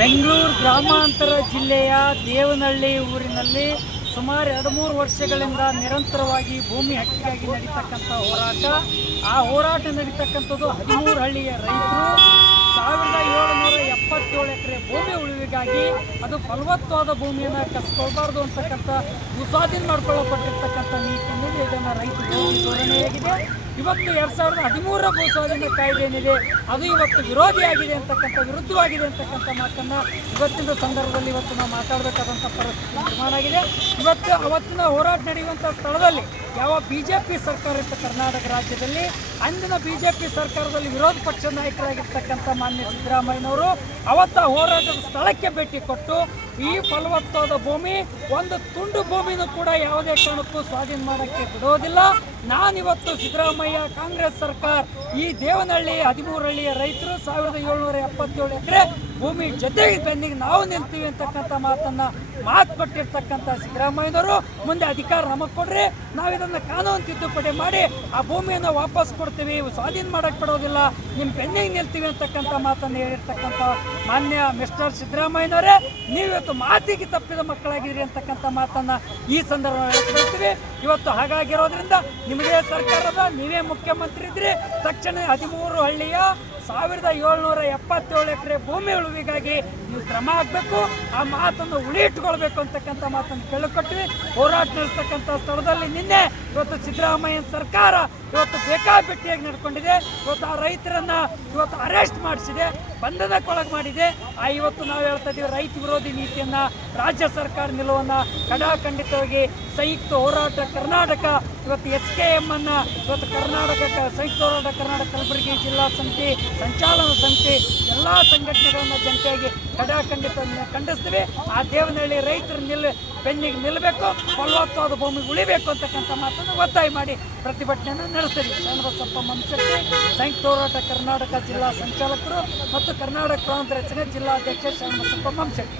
ಬೆಂಗಳೂರು ಗ್ರಾಮಾಂತರ ಜಿಲ್ಲೆಯ ದೇವನಹಳ್ಳಿ ಊರಿನಲ್ಲಿ ಸುಮಾರು 2-3 ವರ್ಷಗಳಿಂದ ನಿರಂತರವಾಗಿ ಭೂಮಿ ಹಕ್ಕಿಗಾಗಿ ನಡೀತಕ್ಕಂಥ ಹೋರಾಟ. ಆ ಹೋರಾಟ ನಡೀತಕ್ಕಂಥದ್ದು 13 ಹಳ್ಳಿಯ ರೈತರು 1777 ಎಕರೆ ಭೂಮಿ ಉಳಿವಿಗಾಗಿ, ಅದು ಫಲವತ್ತಾದ ಭೂಮಿಯನ್ನು ಕಸ್ಕೊಳ್ಬಾರ್ದು ಅಂತಕ್ಕಂಥ ಸ್ವಾಧೀನ ಮಾಡಿಕೊಳ್ಳಲ್ಪಟ್ಟಿರ್ತಕ್ಕಂಥ ನೀತಿಯಲ್ಲಿ ಇದನ್ನು ರೈತರು ಧೋರಣೆಯಾಗಿದೆ. ಇವತ್ತು 2013ರ ಭೂ ಸ್ವಾಧೀನ ಕಾಯ್ದೆ ಏನಿದೆ ಅದು ಇವತ್ತು ವಿರೋಧಿಯಾಗಿದೆ ಅಂತಕ್ಕಂಥ, ವಿರುದ್ಧವಾಗಿದೆ ಅಂತಕ್ಕಂಥ ಮಾತನ್ನು ಇವತ್ತಿನ ಸಂದರ್ಭದಲ್ಲಿ ಇವತ್ತು ನಾವು ಮಾತಾಡಬೇಕಾದಂಥ ಪರಿಸ್ಥಿತಿ ನಿರ್ಮಾಣ ಆಗಿದೆ. ಇವತ್ತು ಅವತ್ತಿನ ಹೋರಾಟ ನಡೆಯುವಂಥ ಸ್ಥಳದಲ್ಲಿ ಯಾವ BJP ಸರ್ಕಾರ ಇತ್ತು ಕರ್ನಾಟಕ ರಾಜ್ಯದಲ್ಲಿ, ಅಂದಿನ BJP ಸರ್ಕಾರದಲ್ಲಿ ವಿರೋಧ ಪಕ್ಷ ನಾಯಕರಾಗಿರ್ತಕ್ಕಂಥ ಮಾನ್ಯ ಸಿದ್ದರಾಮಯ್ಯನವರು ಅವತ್ತ ಹೋರಾಟದ ಸ್ಥಳಕ್ಕೆ ಭೇಟಿ ಕೊಟ್ಟು ಈ ಫಲವತ್ತಾದ ಭೂಮಿ, ಒಂದು ತುಂಡು ಭೂಮಿನೂ ಕೂಡ ಯಾವುದೇ ಕಾರಣಕ್ಕೂ ಸ್ವಾಧೀನ ಮಾಡೋಕ್ಕೆ ಬಿಡೋದಿಲ್ಲ. ನಾನಿವತ್ತು ಸಿದ್ದರಾಮಯ್ಯ ಕಾಂಗ್ರೆಸ್ ಸರ್ಕಾರ ಈ ದೇವನಹಳ್ಳಿ 13 ಹಳ್ಳಿಯ ರೈತರು 1777 ಎಕರೆ ಭೂಮಿ ಜೊತೆಗೆ ಬೆನ್ನಿಗೆ ನಾವು ನಿಲ್ತೀವಿ ಅಂತಕ್ಕಂಥ ಮಾತು ಕೊಟ್ಟಿರ್ತಕ್ಕಂಥ ಸಿದ್ದರಾಮಯ್ಯನವರು ಮುಂದೆ ಅಧಿಕಾರ ನಮಗೆ ಕೊಡ್ರಿ, ನಾವು ಇದನ್ನು ಕಾನೂನು ತಿದ್ದುಪಡಿ ಮಾಡಿ ಆ ಭೂಮಿಯನ್ನು ವಾಪಸ್ ಕೊಡ್ತೀವಿ, ಸ್ವಾಧೀನ ಮಾಡೋಕ್ಕೆ ಬಿಡೋದಿಲ್ಲ, ನಿಮ್ಮ ಬೆನ್ನಿಗೆ ನಿಲ್ತೀವಿ ಅಂತಕ್ಕಂಥ ಮಾತನ್ನು ಹೇಳಿರ್ತಕ್ಕಂಥ ಮಾನ್ಯ ಮಿಸ್ಟರ್ ಸಿದ್ದರಾಮಯ್ಯನವರೇ, ನೀವಿವತ್ತು ಮಾತಿಗೆ ತಪ್ಪಿದ ಮಕ್ಕಳಾಗಿದ್ದೀರಿ ಅಂತಕ್ಕಂಥ ಮಾತನ್ನು ಈ ಸಂದರ್ಭದಲ್ಲಿ ಹೇಳ್ತೀವಿ. ಇವತ್ತು ಹಾಗಾಗಿರೋದ್ರಿಂದ ನಿಮ್ಮದೇ ಸರ್ಕಾರದ ನೀವೇ ಮುಖ್ಯಮಂತ್ರಿ ಇದ್ರಿ, ತಕ್ಷಣ 13 ಹಳ್ಳಿಯ 1777 ಎಕರೆ ಭೂಮಿ ಉಳಿವಿಗಾಗಿ ನೀವು ಶ್ರಮ ಆಗಬೇಕು, ಆ ಮಾತನ್ನು ಉಳಿಯಿಟ್ಕೊಳ್ಬೇಕು ಅಂತಕ್ಕಂಥ ಮಾತನ್ನು ಕೇಳಿಕೊಟ್ಟಿವಿ. ಹೋರಾಟ ನಡೆಸ್ತಕ್ಕಂಥ ಸ್ಥಳದಲ್ಲಿ ನಿನ್ನೆ ಇವತ್ತು ಸಿದ್ದರಾಮಯ್ಯ ಸರ್ಕಾರ ಇವತ್ತು ಬೇಕಾಬಿಟ್ಟಿಯಾಗಿ ನಡ್ಕೊಂಡಿದೆ. ಇವತ್ತು ಆ ರೈತರನ್ನು ಇವತ್ತು ಅರೆಸ್ಟ್ ಮಾಡಿಸಿದೆ, ಬಂಧನಕ್ಕೊಳಗೆ ಮಾಡಿದೆ. ಇವತ್ತು ನಾವು ಹೇಳ್ತಾ ಇದ್ದೀವಿ, ರೈತ ವಿರೋಧಿ ನೀತಿಯನ್ನು ರಾಜ್ಯ ಸರ್ಕಾರ ನಿಲುವನ್ನು ಖಡಾಖಂಡಿತವಾಗಿ ಸಂಯುಕ್ತ ಹೋರಾಟ ಕರ್ನಾಟಕ ಇವತ್ತು SKM ಅನ್ನು ಇವತ್ತು ಕರ್ನಾಟಕ ಸಂಯುಕ್ತ ಹೋರಾಟ ಕರ್ನಾಟಕ ಕಲಬುರಗಿ ಜಿಲ್ಲಾ ಸಮಿತಿ, ಸಂಚಾಲನ ಸಮಿತಿ ಎಲ್ಲ ಸಂಘಟನೆಗಳನ್ನು ಜಂಟಿಯಾಗಿ ಖಡಾಖಂಡಿತ ಖಂಡಿಸ್ತೀವಿ. ಆ ದೇವನಹಳ್ಳಿ ರೈತರು ಬೆನ್ನಿಗೆ ನಿಲ್ಲಬೇಕು, ಫಲವತ್ತಾದ ಭೂಮಿ ಉಳಿಬೇಕು ಅಂತಕ್ಕಂಥ ಮಾತನ್ನು ಒತ್ತಾಯ ಮಾಡಿ ಪ್ರತಿಭಟನೆಯನ್ನು ನಡೆಸ್ತೀವಿ. ಶರಣಬಸಪ್ಪ ಮಮ್ಮಶೆಟ್ಟಿ, ಸಂಯುಕ್ತ ಹೋರಾಟ ಕರ್ನಾಟಕ ಜಿಲ್ಲಾ ಸಂಚಾಲಕರು ಮತ್ತು ಕರ್ನಾಟಕ ಪ್ರಾಂತ ರಚನೆ ಜಿಲ್ಲಾಧ್ಯಕ್ಷ ಶರಣಬಸಪ್ಪ ಮಮ್ಮಶೆಟ್ಟಿ.